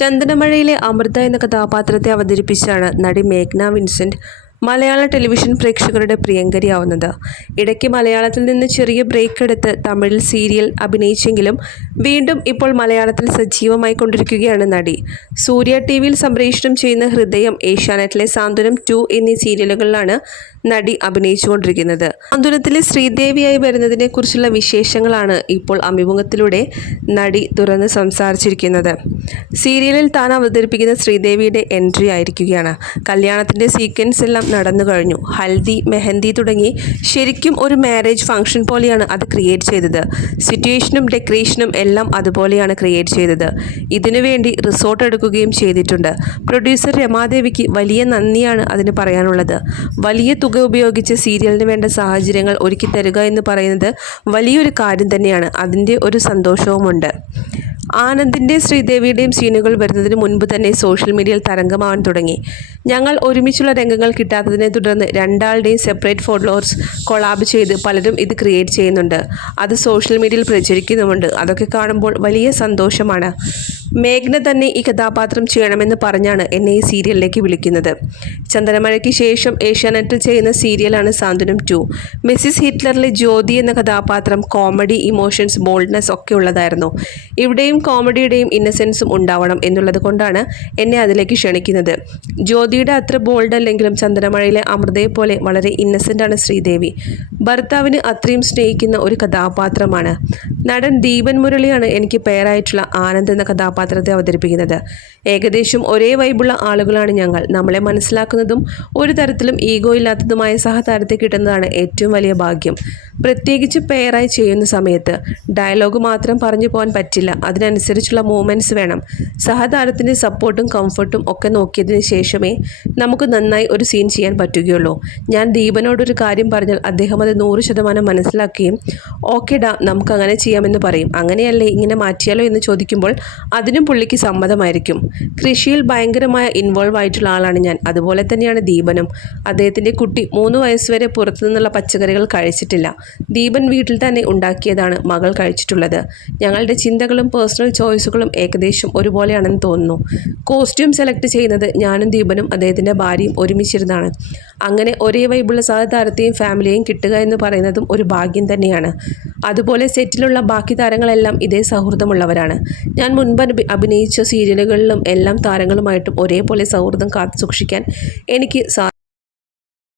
ചന്ദനമഴയിലെ അമൃത എന്ന കഥാപാത്രത്തെ അവതരിപ്പിച്ചാണ് നടി മേഘ്ന വിൻസെന്റ് മലയാള ടെലിവിഷൻ പ്രേക്ഷകരുടെ പ്രിയങ്കരിയാവുന്നത്. ഇടയ്ക്ക് മലയാളത്തിൽ നിന്ന് ചെറിയ ബ്രേക്ക് എടുത്ത് തമിഴിൽ സീരിയൽ അഭിനയിച്ചെങ്കിലും വീണ്ടും ഇപ്പോൾ മലയാളത്തിൽ സജീവമായി കൊണ്ടിരിക്കുകയാണ് നടി. സൂര്യ ടി വിയിൽ സംപ്രേഷണം ചെയ്യുന്ന ഹൃദയം ഏഷ്യാനെറ്റിലെ സാന്ത്വനം ടു എന്നീ സീരിയലുകളിലാണ് നടി അഭിനയിച്ചുകൊണ്ടിരിക്കുന്നത്. അന്തുലത്തിലെ ശ്രീദേവിയായി വരുന്നതിനെ കുറിച്ചുള്ള വിശേഷങ്ങളാണ് ഇപ്പോൾ അഭിമുഖത്തിലൂടെ നടി തുറന്ന് സംസാരിച്ചിരിക്കുന്നത്. സീരിയലിൽ താൻ അവതരിപ്പിക്കുന്ന ശ്രീദേവിയുടെ എൻട്രി ആയിരിക്കുകയാണ്. കല്യാണത്തിന്റെ സീക്വൻസ് എല്ലാം നടന്നു കഴിഞ്ഞു. ഹൽദി മെഹന്തി തുടങ്ങി ശരിക്കും ഒരു മാരേജ് ഫംഗ്ഷൻ പോലെയാണ് അത് ക്രിയേറ്റ് ചെയ്തത്. സിറ്റുവേഷനും ഡെക്കറേഷനും എല്ലാം അതുപോലെയാണ് ക്രിയേറ്റ് ചെയ്തത്. ഇതിനുവേണ്ടി റിസോർട്ട് എടുക്കുകയും ചെയ്തിട്ടുണ്ട്. പ്രൊഡ്യൂസർ രമാദേവിക്ക് വലിയ നന്ദിയാണ് അതിന് പറയാനുള്ളത്. വലിയ തുക ഉപയോഗിച്ച് സീരിയലിന് വേണ്ട സാഹചര്യങ്ങൾ ഒരുക്കി തരിക എന്ന് പറയുന്നത് വലിയൊരു കാര്യം തന്നെയാണ്. അതിന്റെ ഒരു സന്തോഷവുമുണ്ട്. ആനന്ദിന്റെ ശ്രീദേവിയുടെയും സീനുകൾ വരുന്നതിന് മുൻപ് തന്നെ സോഷ്യൽ മീഡിയയിൽ തരംഗമാവാൻ തുടങ്ങി. ഞങ്ങൾ ഒരുമിച്ചുള്ള രംഗങ്ങൾ കിട്ടാത്തതിനെ തുടർന്ന് രണ്ടാളുടെയും സെപ്പറേറ്റ് ഫോട്ടോസ് കൊളാബ് ചെയ്ത് പലരും ഇത് ക്രിയേറ്റ് ചെയ്യുന്നുണ്ട്. അത് സോഷ്യൽ മീഡിയയിൽ പ്രചരിക്കുന്നുമുണ്ട്. അതൊക്കെ കാണുമ്പോൾ വലിയ സന്തോഷമാണ്. മേഘ്ന തന്നെ ഈ കഥാപാത്രം ചെയ്യണമെന്ന് പറഞ്ഞാണ് എന്നെ ഈ സീരിയലിലേക്ക് വിളിക്കുന്നത്. ചന്ദനമഴയ്ക്ക് ശേഷം ഏഷ്യാനെറ്റിൽ ചെയ്യുന്ന സീരിയലാണ് സാന്ത്വനം ടു. മിസ്സിസ് ഹിറ്റ്ലറിലെ ജ്യോതി എന്ന കഥാപാത്രം കോമഡി ഇമോഷൻസ് ബോൾഡ്നെസ് ഒക്കെ ഉള്ളതായിരുന്നു. ഇവിടെയും കോമഡിയുടെയും ഇന്നസെൻസും ഉണ്ടാവണം എന്നുള്ളത് കൊണ്ടാണ് എന്നെ അതിലേക്ക് ക്ഷണിക്കുന്നത്. ജ്യോതിയുടെ അത്ര ബോൾഡ് അല്ലെങ്കിലും ചന്ദനമഴയിലെ അമൃതയെ പോലെ വളരെ ഇന്നസെന്റാണ് ശ്രീദേവി. ഭർത്താവിന് അത്രയും സ്നേഹിക്കുന്ന ഒരു കഥാപാത്രമാണ്. നടൻ ദീപൻ മുരളിയാണ് എനിക്ക് പേരായിട്ടുള്ള ആനന്ദ് എന്ന കഥാപാത്രത്തെ അവതരിപ്പിക്കുന്നത്. ഏകദേശം ഒരേ വൈബുള്ള ആളുകളാണ് ഞങ്ങൾ. നമ്മളെ മനസ്സിലാക്കുന്നതും ഒരു തരത്തിലും ഈഗോ ഇല്ലാത്തതുമായ സഹതാരത്തെ കിട്ടുന്നതാണ് ഏറ്റവും വലിയ ഭാഗ്യം. പ്രത്യേകിച്ച് പെയറായി ചെയ്യുന്ന സമയത്ത് ഡയലോഗ് മാത്രം പറഞ്ഞു പോകാൻ പറ്റില്ല. അതിനനുസരിച്ചുള്ള മൂവ്മെന്റ്സ് വേണം. സഹതാരത്തിന്റെ സപ്പോർട്ടും കംഫർട്ടും ഒക്കെ നോക്കിയതിന് ശേഷമേ നമുക്ക് നന്നായി ഒരു സീൻ ചെയ്യാൻ പറ്റുകയുള്ളൂ. ഞാൻ ദീപനോടൊരു കാര്യം പറഞ്ഞാൽ അദ്ദേഹം അത് നൂറ് ശതമാനം മനസ്സിലാക്കുകയും ഓക്കെ ഡാ നമുക്ക് അങ്ങനെ ചെയ്യാമെന്ന് പറയും. അങ്ങനെയല്ലേ ഇങ്ങനെ മാറ്റിയാലോ എന്ന് ചോദിക്കുമ്പോൾ അതിനും പുള്ളിക്ക് സമ്മതമായിരിക്കും. കൃഷിയിൽ ഭയങ്കരമായ ഇൻവോൾവ് ആയിട്ടുള്ള ആളാണ് ഞാൻ. അതുപോലെ തന്നെയാണ് ദീപനും. അദ്ദേഹത്തിന്റെ കുട്ടി മൂന്ന് വയസ്സുവരെ പുറത്തു നിന്നുള്ള പച്ചക്കറികൾ കഴിച്ചിട്ടില്ല. ദീപൻ വീട്ടിൽ തന്നെ ഉണ്ടാക്കിയതാണ് മകൾ കഴിച്ചിട്ടുള്ളത്. ഞങ്ങളുടെ ചിന്തകളും പേഴ്സണൽ ചോയ്സുകളും ഏകദേശം ഒരുപോലെയാണെന്ന് തോന്നുന്നു. കോസ്റ്റ്യൂം സെലക്ട് ചെയ്യുന്നത് ഞാനും ദീപനും അദ്ദേഹത്തിന്റെ ഭാര്യയും ഒരുമിച്ചിരുന്നാണ്. അങ്ങനെ ഒരേ വൈബുള്ള സഹതാരത്തെയും ഫാമിലിയെയും കിട്ടുക എന്ന് പറയുന്നതും ഒരു ഭാഗ്യം തന്നെയാണ്. അതുപോലെ സെറ്റിലുള്ള ബാക്കി താരങ്ങളെല്ലാം ഇതേ സൗഹൃദമുള്ളവരാണ്. ഞാൻ മുൻപ് അഭിനയിച്ച സീരിയലുകളിലും എല്ലാം താരങ്ങളുമായിട്ടും ഒരേപോലെ സൗഹൃദം കാത്തു സൂക്ഷിക്കാൻ എനിക്ക് സാ